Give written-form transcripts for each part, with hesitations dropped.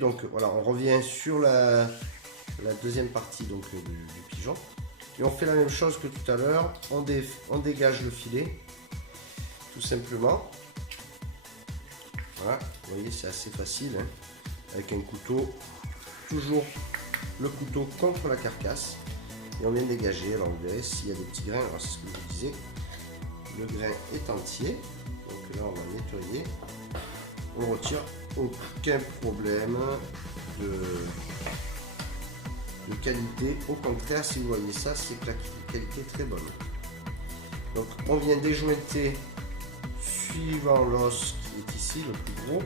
Donc voilà, on revient sur la deuxième partie donc, du pigeon. Et on fait la même chose que tout à l'heure. On dégage le filet, tout simplement. Voilà, vous voyez, c'est assez facile. Hein, avec un couteau, toujours le couteau contre la carcasse. Et on vient dégager. Alors vous verrez s'il y a des petits grains. Alors c'est ce que je vous disais. Le grain est entier. Donc là, on va nettoyer. On retire, aucun problème de qualité. Au contraire, si vous voyez ça, c'est que la qualité est très bonne. Donc on vient déjointer suivant l'os qui est ici, le plus gros.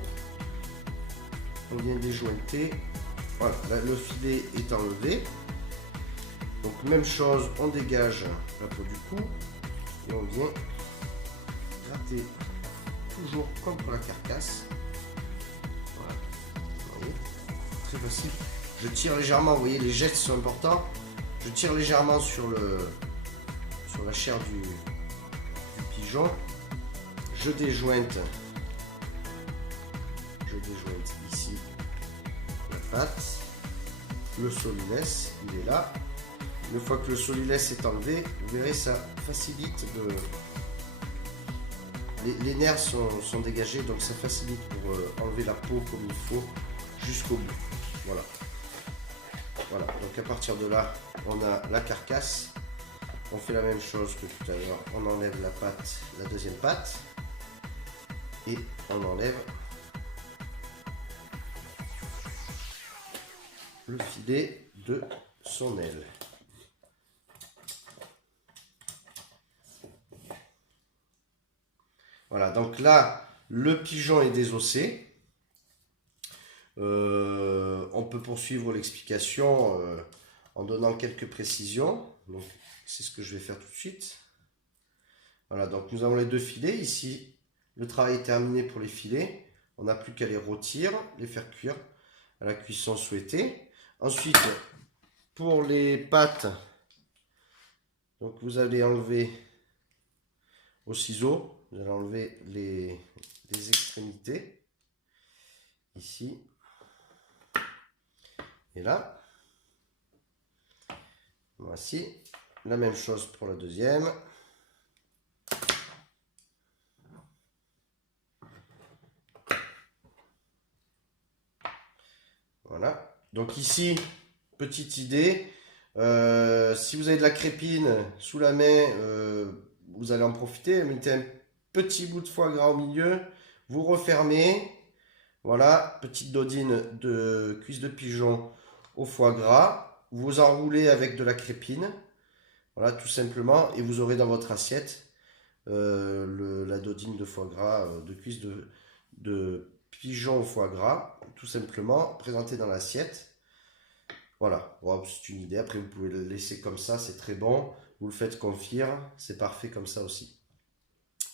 On vient déjointer. Voilà, là, le filet est enlevé. Donc même chose, on dégage la peau du cou et on vient gratter toujours contre la carcasse. Voilà, vous voyez, très facile. Je tire légèrement, vous voyez, les gestes sont importants. Je tire légèrement sur la chair du pigeon. Je déjointe ici la patte. Le solilès, il est là. Une fois que le solilès est enlevé, vous verrez, ça facilite les nerfs sont dégagés, donc ça facilite pour enlever la peau comme il faut jusqu'au bout. Voilà. Voilà, donc à partir de là, on a la carcasse. On fait la même chose que tout à l'heure. On enlève la patte, la deuxième patte. Et on enlève le filet de son aile. Voilà, donc là, le pigeon est désossé. On peut poursuivre l'explication en donnant quelques précisions. Donc, c'est ce que je vais faire tout de suite. Voilà, donc nous avons les deux filets. Ici, le travail est terminé pour les filets. On n'a plus qu'à les rôtir, les faire cuire à la cuisson souhaitée. Ensuite, pour les pattes, donc vous allez enlever au ciseau, vous allez enlever les extrémités, ici et là. Voici, la même chose pour la deuxième. Voilà, donc ici, petite idée, si vous avez de la crépine sous la main, vous allez en profiter, mettez un petit bout de foie gras au milieu, vous refermez, voilà, petite dodine de cuisse de pigeon au foie gras, vous enroulez avec de la crépine, voilà, tout simplement, et vous aurez dans votre assiette la dodine de foie gras, de cuisse de pigeon au foie gras, tout simplement, présenté dans l'assiette. Voilà, bon, c'est une idée. Après, vous pouvez le laisser comme ça, c'est très bon. Vous le faites confire, c'est parfait comme ça aussi.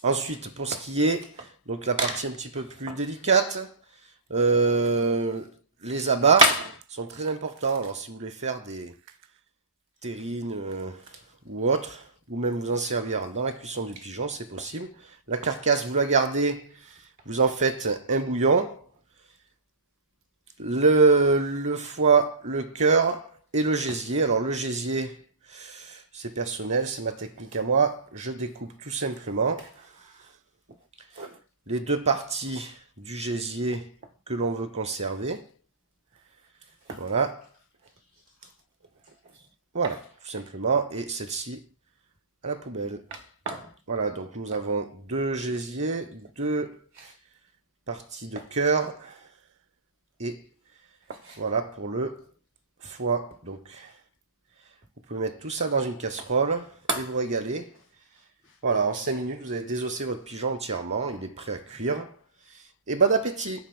Ensuite, pour ce qui est, donc la partie un petit peu plus délicate, les abats sont très importants. Alors, si vous voulez faire des terrines ou autres, ou même vous en servir dans la cuisson du pigeon, c'est possible. La carcasse, vous la gardez, vous en faites un bouillon. Le foie, le cœur et le gésier. Alors le gésier, c'est personnel, c'est ma technique à moi. Je découpe tout simplement les deux parties du gésier que l'on veut conserver. Voilà. Voilà, tout simplement. Et celle-ci à la poubelle. Voilà, donc nous avons deux gésiers, deux parties de cœur et voilà pour le foie. Donc vous pouvez mettre tout ça dans une casserole et vous régaler. Voilà, en 5 minutes vous avez désossé votre pigeon entièrement, il est prêt à cuire. Et bon appétit!